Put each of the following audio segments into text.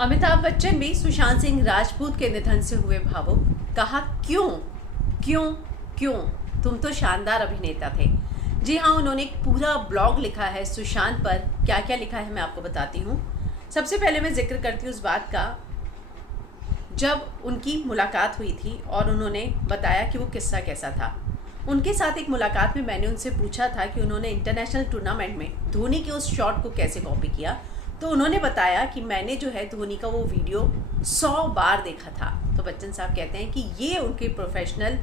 अमिताभ बच्चन भी सुशांत सिंह राजपूत के निधन से हुए भावुक। कहा क्यों क्यों क्यों, तुम तो शानदार अभिनेता थे। जी हाँ, उन्होंने एक पूरा ब्लॉग लिखा है सुशांत पर। क्या क्या लिखा है मैं आपको बताती हूँ। सबसे पहले मैं जिक्र करती हूँ उस बात का जब उनकी मुलाकात हुई थी और उन्होंने बताया कि वो किस्सा कैसा था। उनके साथ एक मुलाकात में मैंने उनसे पूछा था कि उन्होंने इंटरनेशनल टूर्नामेंट में धोनी के उस शॉट को कैसे कॉपी किया। तो उन्होंने बताया कि मैंने जो है धोनी का वो वीडियो 100 बार देखा था। तो बच्चन साहब कहते हैं कि ये उनके प्रोफेशनल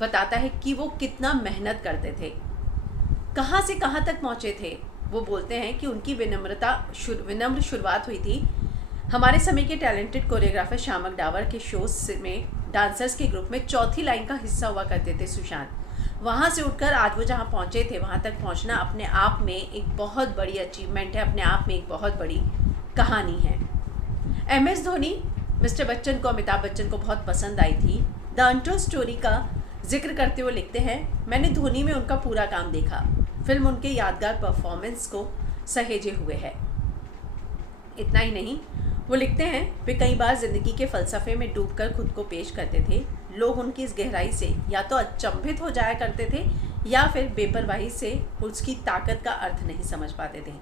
बताता है कि वो कितना मेहनत करते थे, कहाँ से कहाँ तक पहुँचे थे। वो बोलते हैं कि उनकी विनम्र शुरुआत हुई थी हमारे समय के टैलेंटेड कोरियोग्राफर शामक डावर के शोज में डांसर्स के ग्रुप में चौथी लाइन का हिस्सा हुआ करते थे सुशांत। वहाँ से उठकर आज वो जहाँ पहुँचे थे वहाँ तक पहुँचना अपने आप में एक बहुत बड़ी अचीवमेंट है, अपने आप में एक बहुत बड़ी कहानी है। MS धोनी मिस्टर बच्चन को, अमिताभ बच्चन को बहुत पसंद आई थी। द अनटोल्ड स्टोरी का जिक्र करते हुए लिखते हैं, मैंने धोनी में उनका पूरा काम देखा। फिल्म उनके यादगार परफॉर्मेंस को सहेजे हुए है। इतना ही नहीं, वो लिखते हैं वे कई बार ज़िंदगी के फ़लसफ़े में डूबकर खुद को पेश करते थे। लोग उनकी इस गहराई से या तो अचंभित हो जाया करते थे या फिर बेपरवाही से उसकी ताकत का अर्थ नहीं समझ पाते थे।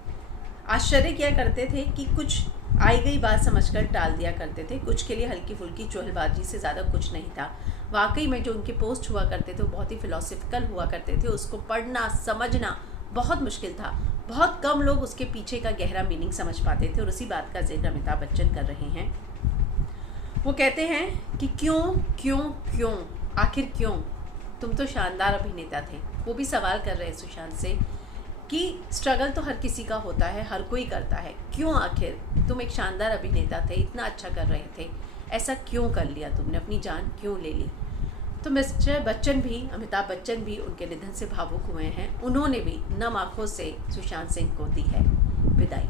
आश्चर्य किया करते थे कि कुछ आई गई बात समझकर टाल दिया करते थे। कुछ के लिए हल्की फुल्की चुहलबाजी से ज़्यादा कुछ नहीं था। वाकई में जो उनके पोस्ट हुआ करते थे वो बहुत ही फिलोसफिकल हुआ करते थे। उसको पढ़ना समझना बहुत मुश्किल था। बहुत कम लोग उसके पीछे का गहरा मीनिंग समझ पाते थे और उसी बात का जिक्र अमिताभ बच्चन कर रहे हैं। वो कहते हैं कि क्यों क्यों क्यों, आखिर क्यों, तुम तो शानदार अभिनेता थे। वो भी सवाल कर रहे हैं सुशांत से कि स्ट्रगल तो हर किसी का होता है, हर कोई करता है, क्यों आखिर तुम एक शानदार अभिनेता थे, इतना अच्छा कर रहे थे, ऐसा क्यों कर लिया तुमने, अपनी जान क्यों ले ली। तो मिस्टर बच्चन भी, अमिताभ बच्चन भी उनके निधन से भावुक हुए हैं। उन्होंने भी नम आँखों से सुशांत सिंह को दी है विदाई।